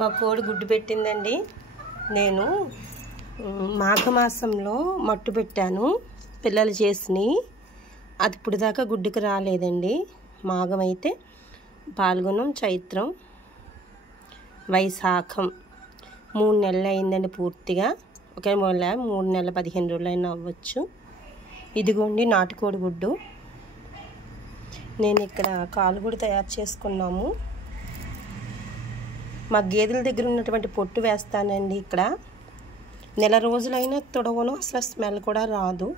మా కోడి గుడ్డు పెట్టిందండి. నేను మాఘమాసంలో మట్టు పెట్టాను పిల్లలు చేసిని. అది ఇప్పుడు దాకా గుడ్డుకు రాలేదండి. మాఘం అయితే పాల్గొనం, చైత్రం, వైశాఖం 3 నెలలు అయిందండి పూర్తిగా. ఒకే 3 నెలల 15 రోజులైనా అవ్వచ్చు. ఇదిగోండి నాటుకోడి గుడ్డు. నేను ఇక్కడ కాలుగుడు తయారు చేసుకున్నాము. మా గేదెల దగ్గర ఉన్నటువంటి పొట్టు వేస్తానండి. ఇక్కడ నెల రోజులైనా తొడవను, అసలు స్మెల్ కూడా రాదు.